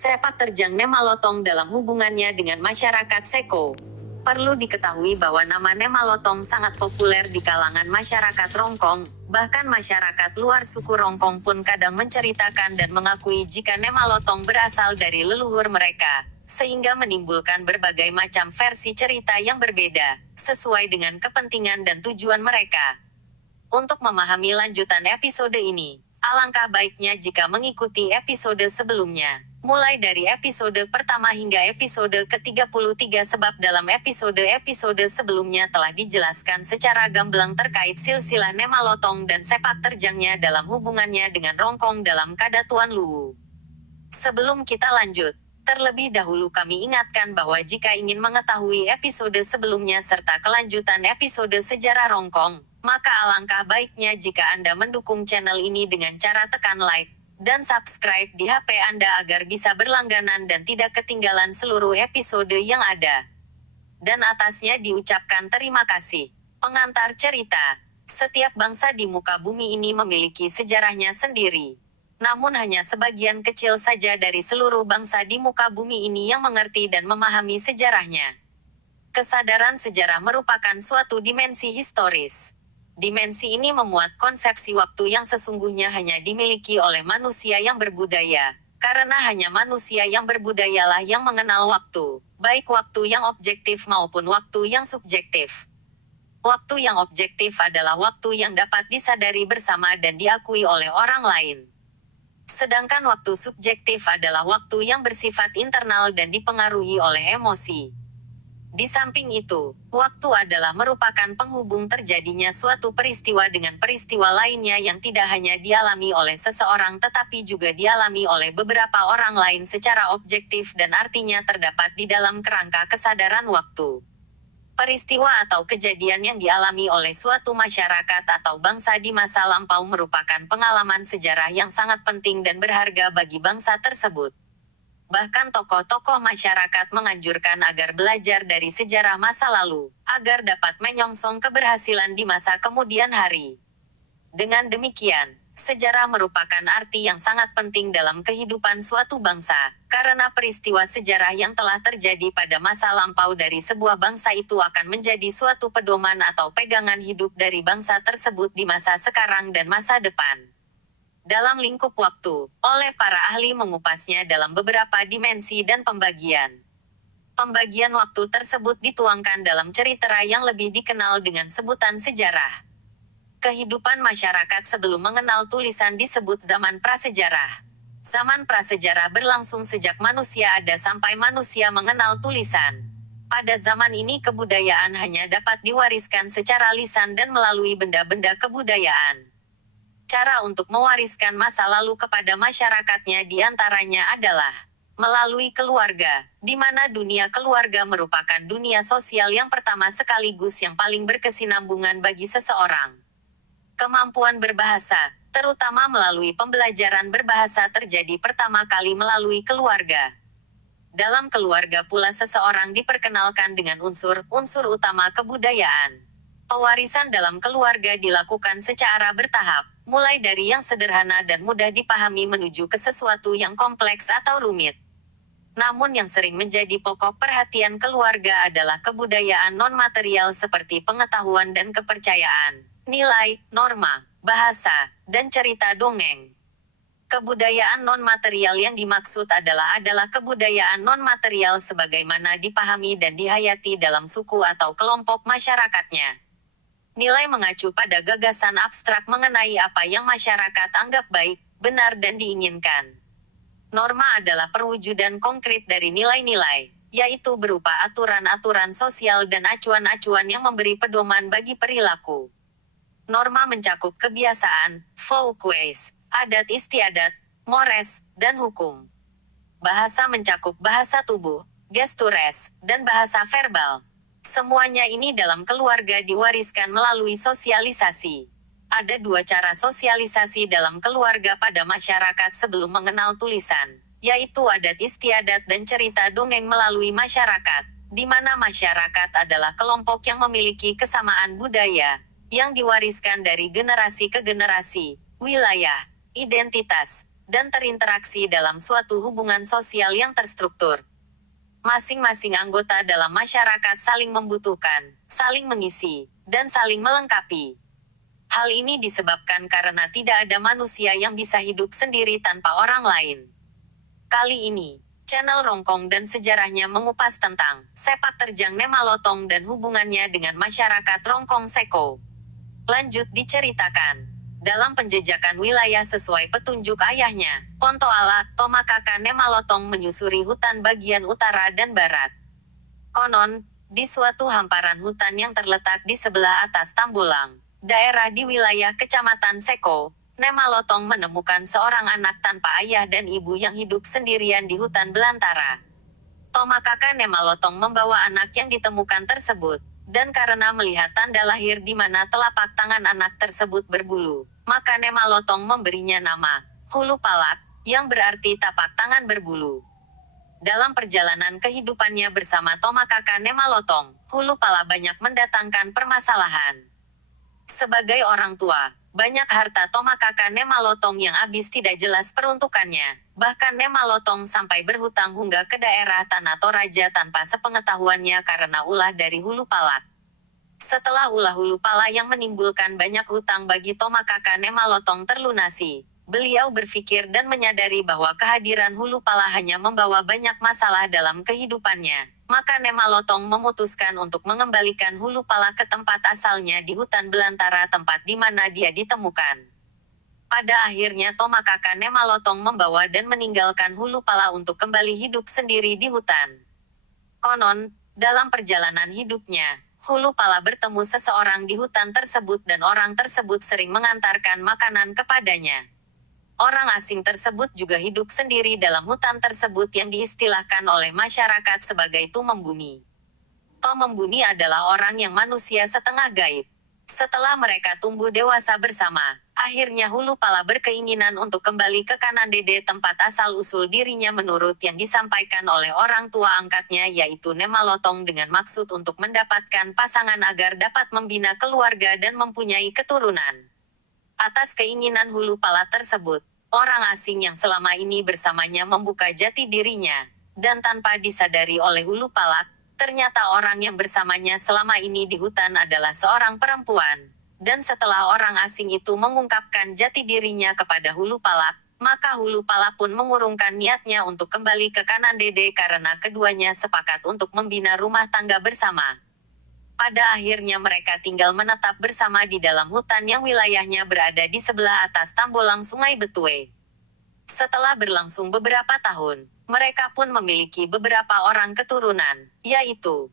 Sepak terjang Nemalotong dalam hubungannya dengan masyarakat Seko. Perlu diketahui bahwa nama Nemalotong sangat populer di kalangan masyarakat Rongkong, bahkan masyarakat luar suku Rongkong pun kadang menceritakan dan mengakui jika Nemalotong berasal dari leluhur mereka, sehingga menimbulkan berbagai macam versi cerita yang berbeda, sesuai dengan kepentingan dan tujuan mereka. Untuk memahami lanjutan episode ini, alangkah baiknya jika mengikuti episode sebelumnya. Mulai dari episode pertama hingga episode ke-33 sebab dalam episode-episode sebelumnya telah dijelaskan secara gamblang terkait silsilah Nemalotong dan sepak terjangnya dalam hubungannya dengan Rongkong dalam Kadatuan Luwu. Sebelum kita lanjut, terlebih dahulu kami ingatkan bahwa jika ingin mengetahui episode sebelumnya serta kelanjutan episode sejarah Rongkong, maka alangkah baiknya jika Anda mendukung channel ini dengan cara tekan like dan subscribe di HP Anda agar bisa berlangganan dan tidak ketinggalan seluruh episode yang ada. Dan atasnya diucapkan terima kasih. Pengantar cerita. Setiap bangsa di muka bumi ini memiliki sejarahnya sendiri. Namun hanya sebagian kecil saja dari seluruh bangsa di muka bumi ini yang mengerti dan memahami sejarahnya. Kesadaran sejarah merupakan suatu dimensi historis. Dimensi ini memuat konsepsi waktu yang sesungguhnya hanya dimiliki oleh manusia yang berbudaya, karena hanya manusia yang berbudayalah yang mengenal waktu, baik waktu yang objektif maupun waktu yang subjektif. Waktu yang objektif adalah waktu yang dapat disadari bersama dan diakui oleh orang lain. Sedangkan waktu subjektif adalah waktu yang bersifat internal dan dipengaruhi oleh emosi. Di samping itu, waktu adalah merupakan penghubung terjadinya suatu peristiwa dengan peristiwa lainnya yang tidak hanya dialami oleh seseorang tetapi juga dialami oleh beberapa orang lain secara objektif dan artinya terdapat di dalam kerangka kesadaran waktu. Peristiwa atau kejadian yang dialami oleh suatu masyarakat atau bangsa di masa lampau merupakan pengalaman sejarah yang sangat penting dan berharga bagi bangsa tersebut. Bahkan tokoh-tokoh masyarakat menganjurkan agar belajar dari sejarah masa lalu, agar dapat menyongsong keberhasilan di masa kemudian hari. Dengan demikian, sejarah merupakan arti yang sangat penting dalam kehidupan suatu bangsa, karena peristiwa sejarah yang telah terjadi pada masa lampau dari sebuah bangsa itu akan menjadi suatu pedoman atau pegangan hidup dari bangsa tersebut di masa sekarang dan masa depan. Dalam lingkup waktu, oleh para ahli mengupasnya dalam beberapa dimensi dan pembagian. Pembagian waktu tersebut dituangkan dalam cerita yang lebih dikenal dengan sebutan sejarah. Kehidupan masyarakat sebelum mengenal tulisan disebut zaman prasejarah. Zaman prasejarah berlangsung sejak manusia ada sampai manusia mengenal tulisan. Pada zaman ini kebudayaan hanya dapat diwariskan secara lisan dan melalui benda-benda kebudayaan. Cara untuk mewariskan masa lalu kepada masyarakatnya diantaranya adalah melalui keluarga, di mana dunia keluarga merupakan dunia sosial yang pertama sekaligus yang paling berkesinambungan bagi seseorang. Kemampuan berbahasa, terutama melalui pembelajaran berbahasa terjadi pertama kali melalui keluarga. Dalam keluarga pula seseorang diperkenalkan dengan unsur-unsur utama kebudayaan. Pewarisan dalam keluarga dilakukan secara bertahap, mulai dari yang sederhana dan mudah dipahami menuju ke sesuatu yang kompleks atau rumit. Namun yang sering menjadi pokok perhatian keluarga adalah kebudayaan non-material seperti pengetahuan dan kepercayaan, nilai, norma, bahasa, dan cerita dongeng. Kebudayaan non-material yang dimaksud adalah kebudayaan non-material sebagaimana dipahami dan dihayati dalam suku atau kelompok masyarakatnya. Nilai mengacu pada gagasan abstrak mengenai apa yang masyarakat anggap baik, benar dan diinginkan. Norma adalah perwujudan konkret dari nilai-nilai, yaitu berupa aturan-aturan sosial dan acuan-acuan yang memberi pedoman bagi perilaku. Norma mencakup kebiasaan, fouquets, adat istiadat, mores, dan hukum. Bahasa mencakup bahasa tubuh, gestures, dan bahasa verbal. Semuanya ini dalam keluarga diwariskan melalui sosialisasi. Ada dua cara sosialisasi dalam keluarga pada masyarakat sebelum mengenal tulisan, yaitu adat istiadat dan cerita dongeng melalui masyarakat, di mana masyarakat adalah kelompok yang memiliki kesamaan budaya, yang diwariskan dari generasi ke generasi, wilayah, identitas, dan terinteraksi dalam suatu hubungan sosial yang terstruktur. Masing-masing anggota dalam masyarakat saling membutuhkan, saling mengisi, dan saling melengkapi. Hal ini disebabkan karena tidak ada manusia yang bisa hidup sendiri tanpa orang lain. Kali ini, channel Rongkong dan Sejarahnya mengupas tentang sepak terjang Nemalotong dan hubungannya dengan masyarakat Rongkong Seko. Lanjut diceritakan. Dalam penjejakan wilayah sesuai petunjuk ayahnya, Pontoala, Tomakaka Nemalotong menyusuri hutan bagian utara dan barat. Konon, di suatu hamparan hutan yang terletak di sebelah atas Tambulang, daerah di wilayah Kecamatan Seko, Nemalotong menemukan seorang anak tanpa ayah dan ibu yang hidup sendirian di hutan belantara. Tomakaka Nemalotong membawa anak yang ditemukan tersebut, dan karena melihat tanda lahir di mana telapak tangan anak tersebut berbulu, maka Nemalotong memberinya nama Hulu Palak, yang berarti tapak tangan berbulu. Dalam perjalanan kehidupannya bersama Tomakaka Nemalotong, Hulu Palak banyak mendatangkan permasalahan. Sebagai orang tua, banyak harta Tomakaka Nemalotong yang habis tidak jelas peruntukannya. Bahkan Nemalotong sampai berhutang hingga ke daerah Tanah Toraja tanpa sepengetahuannya karena ulah dari Hulu Palak. Setelah ulah Hulu Palak yang menimbulkan banyak hutang bagi Tomakaka Nemalotong terlunasi, beliau berpikir dan menyadari bahwa kehadiran Hulu Palak hanya membawa banyak masalah dalam kehidupannya. Maka Nemalotong memutuskan untuk mengembalikan Hulu Palak ke tempat asalnya di hutan belantara tempat di mana dia ditemukan. Pada akhirnya Tomakaka Nemalotong membawa dan meninggalkan Hulu Palak untuk kembali hidup sendiri di hutan. Konon, dalam perjalanan hidupnya, Hulu Palak bertemu seseorang di hutan tersebut dan orang tersebut sering mengantarkan makanan kepadanya. Orang asing tersebut juga hidup sendiri dalam hutan tersebut yang diistilahkan oleh masyarakat sebagai Tumembuni. Tumembuni adalah orang yang manusia setengah gaib. Setelah mereka tumbuh dewasa bersama, akhirnya Hulu Palak berkeinginan untuk kembali ke Kanandede tempat asal-usul dirinya menurut yang disampaikan oleh orang tua angkatnya yaitu Nemalotong dengan maksud untuk mendapatkan pasangan agar dapat membina keluarga dan mempunyai keturunan. Atas keinginan Hulu Palak tersebut, orang asing yang selama ini bersamanya membuka jati dirinya, dan tanpa disadari oleh Hulu Palak, ternyata orang yang bersamanya selama ini di hutan adalah seorang perempuan. Dan setelah orang asing itu mengungkapkan jati dirinya kepada Hulu Palak, maka Hulu Palak pun mengurungkan niatnya untuk kembali ke Kanandede karena keduanya sepakat untuk membina rumah tangga bersama. Pada akhirnya mereka tinggal menetap bersama di dalam hutan yang wilayahnya berada di sebelah atas Tambolang Sungai Betue. Setelah berlangsung beberapa tahun, mereka pun memiliki beberapa orang keturunan, yaitu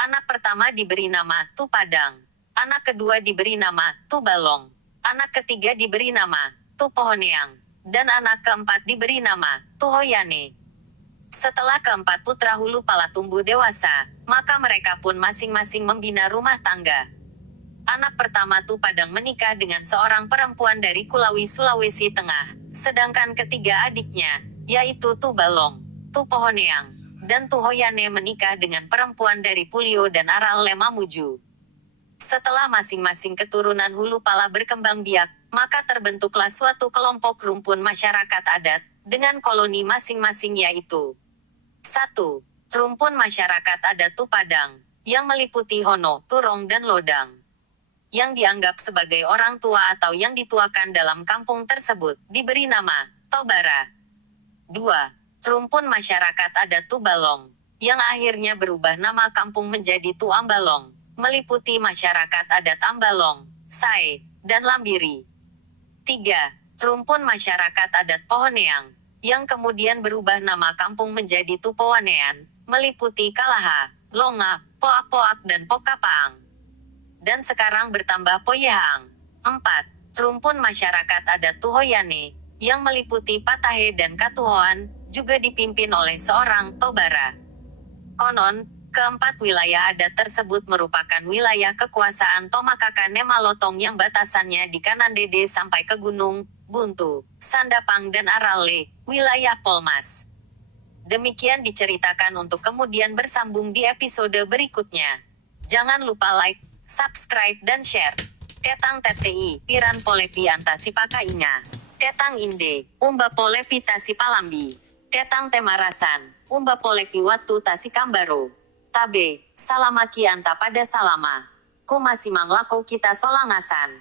anak pertama diberi nama Tu Padang, anak kedua diberi nama Tu Balong, anak ketiga diberi nama Tu Pohoneang, dan anak keempat diberi nama Tu Hoyane. Setelah keempat putra Hulu Palak tumbuh dewasa, maka mereka pun masing-masing membina rumah tangga. Anak pertama Tu Padang menikah dengan seorang perempuan dari Kulawi Sulawesi Tengah, sedangkan ketiga adiknya, yaitu Tu Balong, Tu Pohoneang, dan Tu Hoyane menikah dengan perempuan dari Pulio dan Aral Lemamuju. Setelah masing-masing keturunan Hulu Palak berkembang biak, maka terbentuklah suatu kelompok rumpun masyarakat adat, dengan koloni masing-masing yaitu 1. Rumpun masyarakat adat Tu Padang, yang meliputi Hono, Turong dan Lodang. Yang dianggap sebagai orang tua atau yang dituakan dalam kampung tersebut, diberi nama Tobara. 2. Rumpun masyarakat adat Tu Balong, yang akhirnya berubah nama kampung menjadi Tu Ambalong, meliputi masyarakat adat Ambalong, Sae, dan Lambiri. 3. Rumpun masyarakat adat Pohoneang, yang kemudian berubah nama kampung menjadi Tu Powanean, meliputi Kalaha, Longa, Poak-Poak dan Pokapaang. Dan sekarang bertambah Poyehang. 4. Rumpun masyarakat adat Tu Hoyane, yang meliputi Patahe dan Katuhoan, juga dipimpin oleh seorang Tobara. Konon, keempat wilayah adat tersebut merupakan wilayah kekuasaan Tomakaka Nemalotong yang batasannya di Kanandede sampai ke Gunung Buntu, Sandapang dan Arale, wilayah Polmas. Demikian diceritakan untuk kemudian bersambung di episode berikutnya. Jangan lupa like, subscribe dan share. Ketang TTI, Piran Polepi Antasipaka Inga. Ketang inde, umba pole pitasi palambi. Ketang temarasan, umba pole piwatu tasi kambaro. Tabe, salamaki anta pada salama. Ko masih manglako kita solangasan.